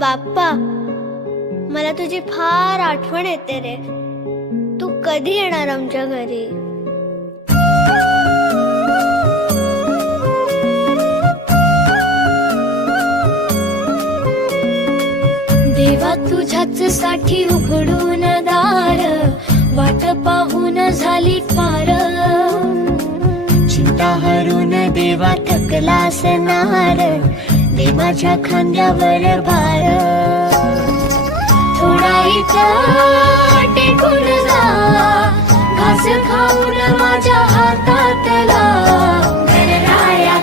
बाप्पा, मला तुझी फार आठवण येते रे. तू कधी येणार आमच्या घरी? देवा तुझ्याच साठी उघडून दार, वाट पाहून झाली पार. चिंता हरून देवा थकला असणार, दे माझ्या खांद्यावर भार. थोडा इथं टेकून जा, घास खाऊन माझ्या हातातला. गणराया